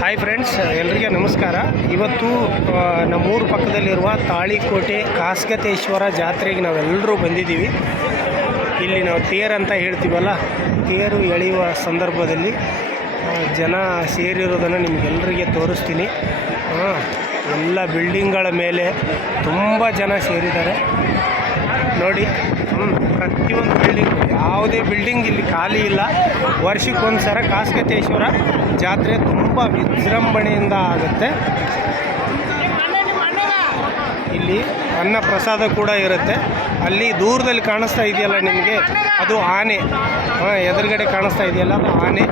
Hi friends, ಎಲ್ರಿಗೆ ನಮಸ್ಕಾರ. ಇವತ್ತು ನಮ್ಮೂರು ಪಕ್ಕದಲ್ಲಿರುವ ತಾಳಿಕೋಟೆ ಕಾಸ್ಗತೇಶ್ವರ ಜಾತ್ರೆಗೆ ನಾವೆಲ್ಲರೂ ಬಂದಿದ್ದೀವಿ. ಇಲ್ಲಿ ನಾವು ತೇರು ಅಂತ ಹೇಳ್ತೀವಲ್ಲ, ತೇರು ಎಳೆಯುವ ಸಂದರ್ಭದಲ್ಲಿ ಜನ ಸೇರಿರೋದನ್ನು ನಿಮಗೆಲ್ಲರಿಗೆ ತೋರಿಸ್ತೀನಿ. ಎಲ್ಲ ಬಿಲ್ಡಿಂಗ್ಗಳ ಮೇಲೆ ತುಂಬ ಜನ ಸೇರಿದ್ದಾರೆ ನೋಡಿ. ಪ್ರತಿಯೊಂದು ಬಿಲ್ಡಿಂಗ್, ಯಾವುದೇ ಬಿಲ್ಡಿಂಗ್ ಇಲ್ಲಿ ಖಾಲಿ ಇಲ್ಲ. ವರ್ಷಕ್ಕೊಂದು ಸಲ ಕಾಸ್ಗತೇಶ್ವರ ಜಾತ್ರೆ ತುಂಬ ವಿಜೃಂಭಣೆಯಿಂದ ಆಗುತ್ತೆ. ಇಲ್ಲಿ ಅನ್ನ ಪ್ರಸಾದ ಕೂಡ ಇರುತ್ತೆ. ಅಲ್ಲಿ ದೂರದಲ್ಲಿ ಕಾಣಿಸ್ತಾ ಇದೆಯಲ್ಲ ನಿಮಗೆ, ಅದು ಆನೆ. ಎದುರುಗಡೆ ಕಾಣಿಸ್ತಾ ಇದೆಯಲ್ಲ, ಅದು ಆನೆ.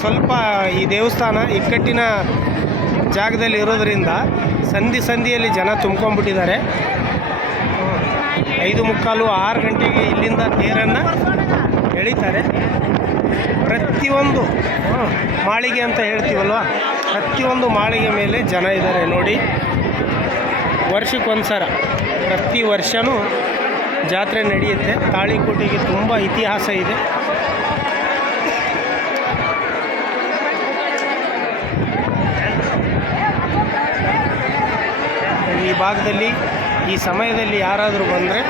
ಸ್ವಲ್ಪ ಈ ದೇವಸ್ಥಾನ ಇಕ್ಕಟ್ಟಿನ ಜಾಗದಲ್ಲಿ ಇರೋದರಿಂದ ಸಂಧಿಯಲ್ಲಿ ಜನ ತುಂಬ್ಕೊಂಡ್ಬಿಟ್ಟಿದ್ದಾರೆ. 5:45, 6 ಗಂಟೆಗೆ ಇಲ್ಲಿಂದ ತೇರನ್ನು ಎಳಿತಾರೆ. ಪ್ರತಿಯೊಂದು ಮಾಳಿಗೆ ಅಂತ ಹೇಳ್ತೀವಲ್ವ, ಪ್ರತಿಯೊಂದು ಮಾಳಿಗೆ ಮೇಲೆ ಜನ ಇದ್ದಾರೆ ನೋಡಿ. ವರ್ಷಕ್ಕೊಂದು ಸಲ ಪ್ರತಿ ವರ್ಷವೂ ಜಾತ್ರೆ ನಡೆಯುತ್ತೆ. ತಾಳಿಕೋಟೆಗೆ ತುಂಬ ಇತಿಹಾಸ ಇದೆ. ಈ ಭಾಗದಲ್ಲಿ ಈ ಸಮಯದಲ್ಲಿ ಯಾರಾದರೂ ಬಂದರೆ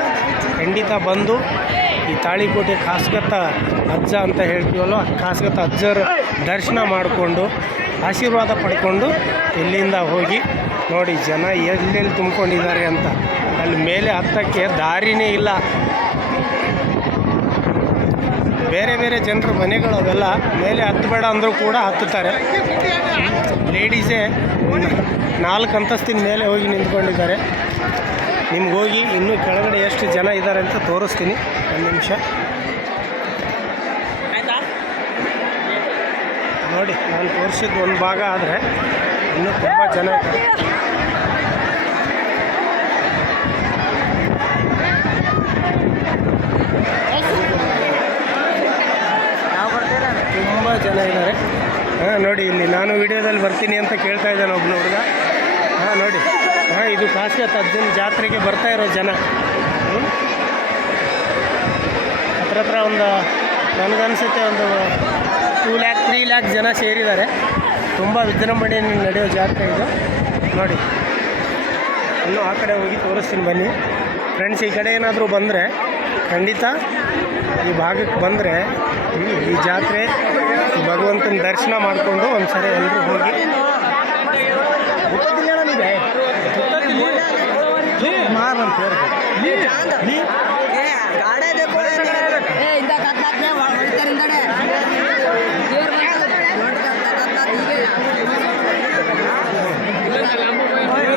ಖಂಡಿತ ಬಂದು ಈ ತಾಳಿಕೋಟೆ ಕಾಸ್ಗತ ಅಜ್ಜ ಅಂತ ಹೇಳ್ತೀವಲ್ವ, ಕಾಸ್ಗತ ಅಜ್ಜರ ದರ್ಶನ ಮಾಡಿಕೊಂಡು ಆಶೀರ್ವಾದ ಪಡ್ಕೊಂಡು ಇಲ್ಲಿಂದ ಹೋಗಿ ನೋಡಿ. ಜನ ಎಲ್ಲೆಲ್ಲಿ ತುಂಬಿಕೊಂಡಿದ್ದಾರೆ ಅಂತ. ಅಲ್ಲಿ ಮೇಲೆ ಹತ್ತಕ್ಕೆ ದಾರಿನೇ ಇಲ್ಲ. ಬೇರೆ ಬೇರೆ ಜನರ ಮನೆಗಳು ಅವೆಲ್ಲ, ಮೇಲೆ ಹತ್ತಬೇಡ ಅಂದರೂ ಕೂಡ ಹತ್ತುತ್ತಾರೆ. ಲೇಡೀಸೇ 4 ಅಂತಸ್ತಿನ ಮೇಲೆ ಹೋಗಿ ನಿಂತ್ಕೊಂಡಿದ್ದಾರೆ. ನಿಮ್ಗೆ ಹೋಗಿ ಇನ್ನೂ ಕೆಳಗಡೆ ಎಷ್ಟು ಜನ ಇದ್ದಾರೆ ಅಂತ ತೋರಿಸ್ತೀನಿ. ಒಂದು ನಿಮಿಷ ನೋಡಿ. ನಾನು ತೋರಿಸಿದ್ದು ಒಂದು ಭಾಗ ಆದರೆ ಇನ್ನೂ ತುಂಬ ಜನ ಇದ್ದಾರೆ. ತುಂಬ ಜನ ಇದ್ದಾರೆ ನೋಡಿ. ಇಲ್ಲಿ ನಾನು ವಿಡಿಯೋದಲ್ಲಿ ಬರ್ತೀನಿ ಅಂತ ಕೇಳ್ತಾ ಇದ್ದಾನೆ ಒಬ್ಬನ ಹುಡುಗ. ನೋಡಿ, ಇದು ಕಾಸ್ಗತ ಅಜ್ಜನ ಜಾತ್ರೆಗೆ ಬರ್ತಾ ಇರೋ ಜನ. ಹತ್ರ ಒಂದು ನನಗನ್ಸುತ್ತೆ ಒಂದು 2 ಲ್ಯಾಕ್ 3 ಲ್ಯಾಕ್ ಜನ ಸೇರಿದ್ದಾರೆ. ತುಂಬ ವಿಜೃಂಭಣೆಯಲ್ಲಿ ನಡೆಯೋ ಜಾತ್ರೆ ಇದು ನೋಡಿ. ಇನ್ನೂ ಆ ಕಡೆ ಹೋಗಿ ತೋರಿಸ್ತೀನಿ ಬನ್ನಿ ಫ್ರೆಂಡ್ಸ್. ಈ ಕಡೆ ಏನಾದರೂ ಬಂದರೆ ಖಂಡಿತ ಈ ಭಾಗಕ್ಕೆ ಬಂದರೆ ಈ ಜಾತ್ರೆ ಭಗವಂತನ ದರ್ಶನ ಮಾಡಿಕೊಂಡು ಒಂದು ಸರಿ ಎಲ್ಲರೂ ಹೋಗಿ.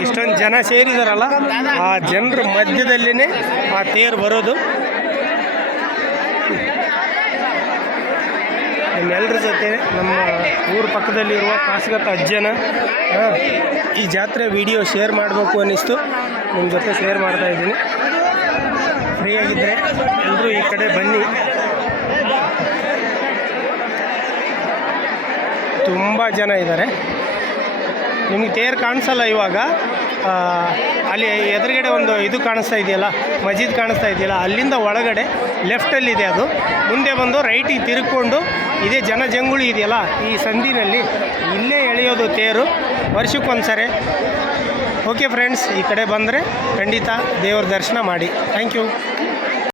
ಇಷ್ಟೊಂದು ಜನ ಸೇರಿದಾರಲ್ಲ, ಆ ಜನರ ಮಧ್ಯದಲ್ಲಿನೇ ಆ ತೇರು ಬರೋದು. ನಿಮ್ಮೆಲ್ಲರ ಜೊತೆ ನಮ್ಮ ಊರ ಪಕ್ಕದಲ್ಲಿರುವ ಕಾಸ್ಗತ ಅಜ್ಜನ ಈ ಜಾತ್ರೆ ವಿಡಿಯೋ ಶೇರ್ ಮಾಡಬೇಕು ಅನ್ನಿಸ್ತು. ನಿಮ್ಮ ಜೊತೆ ಶೇರ್ ಮಾಡ್ತಾಯಿದ್ದೀನಿ. ಫ್ರೀಯಾಗಿದ್ದರೆ ಎಲ್ಲರೂ ಈ ಕಡೆ ಬನ್ನಿ. ತುಂಬ ಜನ ಇದ್ದಾರೆ. ನಿಮಗೆ ತೇರು ಕಾಣಿಸಲ್ಲ ಇವಾಗ. ಅಲ್ಲಿ ಎದುರುಗಡೆ ಒಂದು ಇದು ಕಾಣಿಸ್ತಾ ಇದೆಯಲ್ಲ, ಮಸ್ಜಿದ್ ಕಾಣಿಸ್ತಾ ಇದೆಯಲ್ಲ, ಅಲ್ಲಿಂದ ಒಳಗಡೆ ಲೆಫ್ಟಲ್ಲಿದೆ. ಅದು ಮುಂದೆ ಬಂದು ರೈಟಿಗೆ ತಿರುಗಿಕೊಂಡು ಇದೇ ಜನಜಂಗುಳಿ ಇದೆಯಲ್ಲ, ಈ ಸಂದಿನಲ್ಲಿ ಇಲ್ಲೇ ಎಳೆಯೋದು ತೇರು ವರ್ಷಕ್ಕೊಂದು ಸರಿ. ಓಕೆ ಫ್ರೆಂಡ್ಸ್, ಈ ಕಡೆ ಬಂದರೆ ಖಂಡಿತ ದೇವ್ರ ದರ್ಶನ ಮಾಡಿ. Thank you.